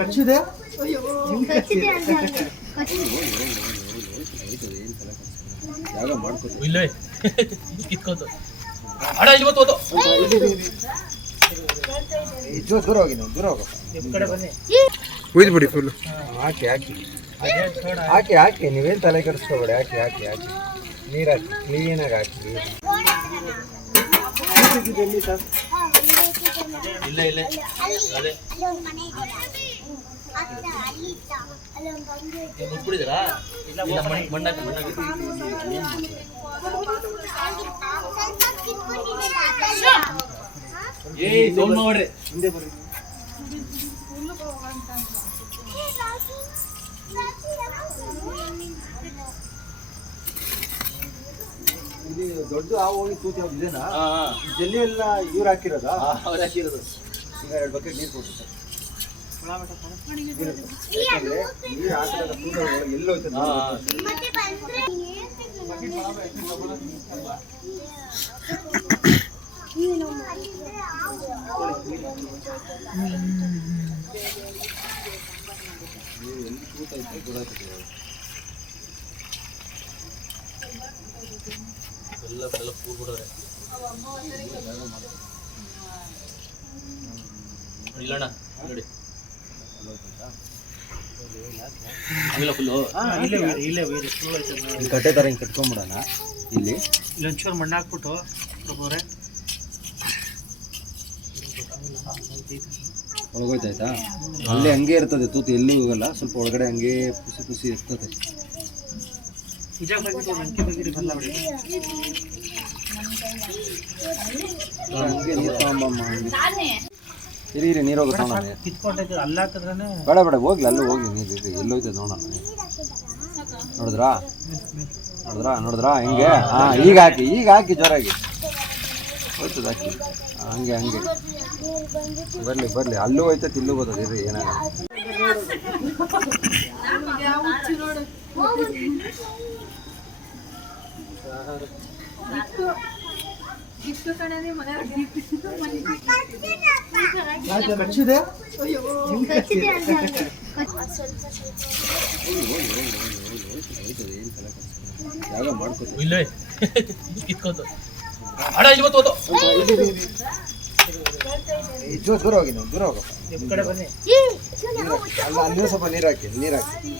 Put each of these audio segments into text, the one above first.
ಕಚ್ಚಿದೆ ಇಲ್ಲೇ ಕಿತ್ಕೋತು. ಇಲ್ಲಿ ಬಂತು ದೂರ ಹೋಗಿ ನೀವು ದೂರ ಬಿಡಿ ಫುಲ್ ಹಾಕಿ ಹಾಕಿ. ಹಾಕಿ ಹಾಕಿ. ನೀವೇನು ತಲೆ ಕೆಡಿಸ್ಕೋಬೇಡಿ. ಹಾಕಿ ಹಾಕಿ ಹಾಕಿ. ನೀರು ಹಾಕಿ ಕ್ಲೀನಾಗಿ ಹಾಕಿ. ಇಲ್ಲೇ ಇಲ್ಲೇ ಅದೇ ಮುಟ್ಬಿಡಿದ್ದೀರಾ ಇಲ್ಲ ಮಣ್ಣು ಮಣ್ಣಾಕಿ ಮಣ್ಣಾಕಿ ಏಯ್ ಸೋಲ್ ಮಾಡ್ರಿ ಹಿಂದೆ ಬರ್ರಿ ಇಲ್ಲಿ ದೊಡ್ಡ ಹಾವು ಹೋಗಿ ತೂತಿ ಇದೇನಾ ಹಾ ಜಲ್ಲಿ ಎಲ್ಲ ಇವ್ರು ಹಾಕಿರೋದಾ? ಅವ್ರು ಹಾಕಿರೋದು. ಈಗ ಎರಡು ಬಕೆಟ್ ನೀರು ಕೊಡ್ತೀವಿ ಸರ್. ಯಾಕಂದ್ರೆ ನೀರು ಹಾಕಿದಾಗ ತೂತ ಒಳಗೆ ಎಲ್ಲಿ ನೀರು ತೂತ ಗೊತ್ತಾಗ್ತದೆ ಎಲ್ಲ ಎಲ್ಲ ಕೂರ್ ಬಿಡೋರೆ ಇಲ್ಲಣ್ಣ ನೋಡಿ. ಕಟ್ಟೆ ಥರ ಹಿಂಗೆ ಕಟ್ಕೊಂಬಿಡೋಣ. ಇಲ್ಲಿ. ಇಲ್ಲೊಂಚೂರು ಮಣ್ಣು ಹಾಕ್ಬಿಟ್ಟು ಪ್ರಭುವ್ರೆ ಒಳಗೋಯ್ತಾಯ್ತಾ ಅಲ್ಲೇ ಹಂಗೆ ಇರ್ತದೆ ತೂತು ಎಲ್ಲಿ ಹೋಗಲ್ಲ ಸ್ವಲ್ಪ ಒಳಗಡೆ ಹಂಗೆ ಪುಸಿ ಪುಸಿ ಇರ್ತದೆ. ಇರಿ ಇರಿ ನೀರು ಹೋಗುತ್ತೆ ನೋಡೋಣ ಕಿತ್ಕೊಂಡೈತೆ ಅಲ್ಲ ಬೇಡ ಬೇಡ ಹೋಗ್ಲಿ ಅಲ್ಲೂ ಹೋಗಿ ನೀರು ಎಲ್ಲೋ ಎಲ್ಲೋಯ್ತದೆ ನೋಡೋಣ ನೋಡಿದ್ರಾ ನೋಡಿದ್ರಾ ನೋಡಿದ್ರಾ ಹಿಂಗೆ ಹಾ ಈಗ ಹಾಕಿ ಈಗ ಹಾಕಿ ಜೋರಾಗಿ ಹೋಯ್ತದೆ ಹಾಕಿ ಹಂಗೆ ಹಂಗೆ ಬರ್ಲಿ ಬರ್ಲಿ ಅಲ್ಲೂ ಹೋಯ್ತದೆ ಇಲ್ಲೂ ಬರ್ತದೆ ಇರ್ರಿ ಏನಾಗಲ್ಲ ಕಚ್ಚಿದೆ ಇಲ್ಲೇ. ಕಿತ್ಕೋತು. ಅಡ ಇಲ್ಲಿ ಬಂತು ದೂರ ಹೋಗಿ ನೀವು ದೂರ ಹೋಗ. ನಿಮ್ಮ ಕಡೆ ಬನ್ನಿ. ಅಲ್ಲ ಅಲ್ಲಿ ಸ್ವಲ್ಪ ನೀರು ಹಾಕಿ ನೀರು ಹಾಕಿ.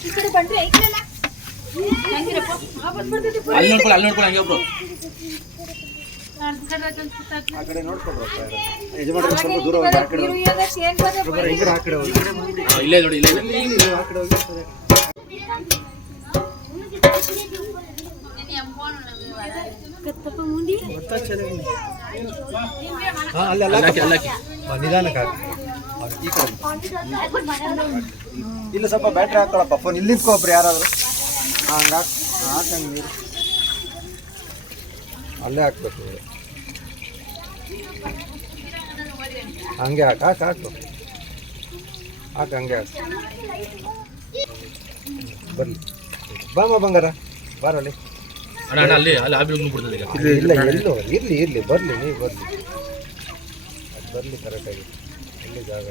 ಈ ಕಡೆ ಬಂದ್ರೆ ಆ ಬಂದ್ಬಿಡ್ತೈತಿ ಅಲ್ಲಿ ನೋಡ್ಕೊಳ್ಳಿ ಅಲ್ಲಿ ನೋಡ್ಕೊಳ್ಳಿ ಹಂಗೆ ಒಬ್ರು. ಆ ಕಡೆ ನೋಡ್ಕೊಡ್ರಪ್ಪ ಯಜಮಾನ್ರೆ ಸ್ವಲ್ಪ ದೂರ ಹೋಗಿ ಆ ಕಡೆ ಹೋಗಿ ಈ ಕಡೆ ಆ ಕಡೆ ಹೋಗಿ. ಹಾ, ಇಲ್ಲೇ ನೋಡಿ ಇಲ್ಲೇ ಇಲ್ಲೇ. ನೀವು ಆ ಕಡೆ ಹೋಗಿ ಹಾ ಅಲ್ಲಿ ಅಲ್ಲ ಅಲ್ಲಾಕಿ ಹಾಕಿ ಅಲ್ಲಿ ಹಾಕಿ. ನಿಧಾನಕ್ಕೆ ಹಾಕಿ ಹಾಗೆ ಈ ಕಡೆ. ಇಲ್ಲಿ ಸ್ವಲ್ಪ ಬ್ಯಾಟ್ರಿ ಹಾಕೊಳಪ್ಪ. ಫೋನ್ ಇಲ್ಲಿ ನಿಂತ್ಕೊಬ್ರಿ ಯಾರಾದ್ರು. ಹಂಗೆ ಹಾಕ್ ಹಾಕಂಗೆ ನೀರು ಅಲ್ಲೇ ಹಾಕ್ಬೇಕು. ಹಂಗೆ ಹಾಕ ಹಾಕ ಹಾಕು. ಹಾಕ ಹಂಗೆ ಹಾಕ. ಬರ್ಲಿ. ಬಾಮ ಬಂಗಾರ. ಬಾರಲ್ಲಿ ಅಲ್ಲಿ. ಅಲ್ಲಿ ಇಲ್ಲ ಎಲ್ಲೋ ಇರ್ಲಿ ಇರ್ಲಿ ಬರ್ಲಿ ನೀವು ಬರ್ಲಿ. ಅದು ಬರಲಿ ಕರೆಕ್ಟಾಗಿ ಎಲ್ಲಿ ಜಾಗ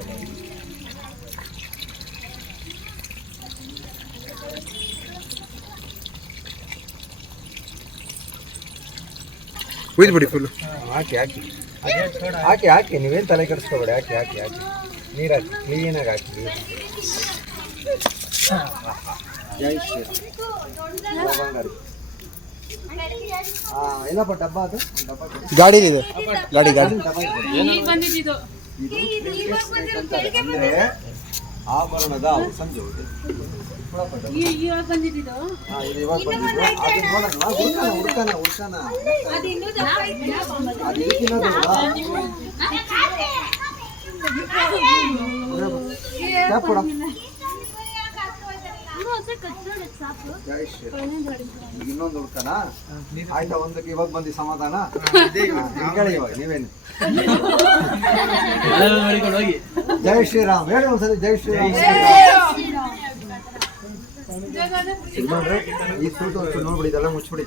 ಉಯ್ದು ಬಿಡಿ ಫುಲ್ಲು ಹಾಕಿ ಹಾಕಿ. ಹಾಕಿ ಹಾಕಿ ನೀವೇನು ತಲೆ ಕೆಡಿಸ್ಕೋಬೇಡಿ ಹಾಕಿ ಹಾಕಿ ಹಾಕಿ. ನೀರು ಹಾಕಿ ಕ್ಲೀನಾಗಿ ಹಾಕಿ. ನೀರು ಜೈ ಶ್ರೀ ಏನಪ್ಪ ಡಬ್ಬ ಅದು? ಗಾಡಿ ಗಾಡಿ ಗಾಡಿ. ಡಬ್ಬ ಇದೆ. ಆಭರಣದ ಸಂಜೆ ಇನ್ನೊಂದು ಆಯ್ತಾ ಒಂದಕ್ಕೆ ಇವಾಗ ಬಂದಿ ಸಮಾಧಾನ? ಇವಾಗ. ನೀವೇನು? ಎಲ್ಲ ಮಾಡಿಕೊಂಡು ಹೋಗಿ. ಜೈ ಶ್ರೀರಾಮ್. ಹೇಳಿ ಒಂದ್ಸರಿ ಜೈ ಶ್ರೀರಾಮ್. ಈ ಸೂತ್ರ ನೋಡ್ಬಿಡಿ ಇದೆಲ್ಲ ಮುಚ್ಬಿಡಿ.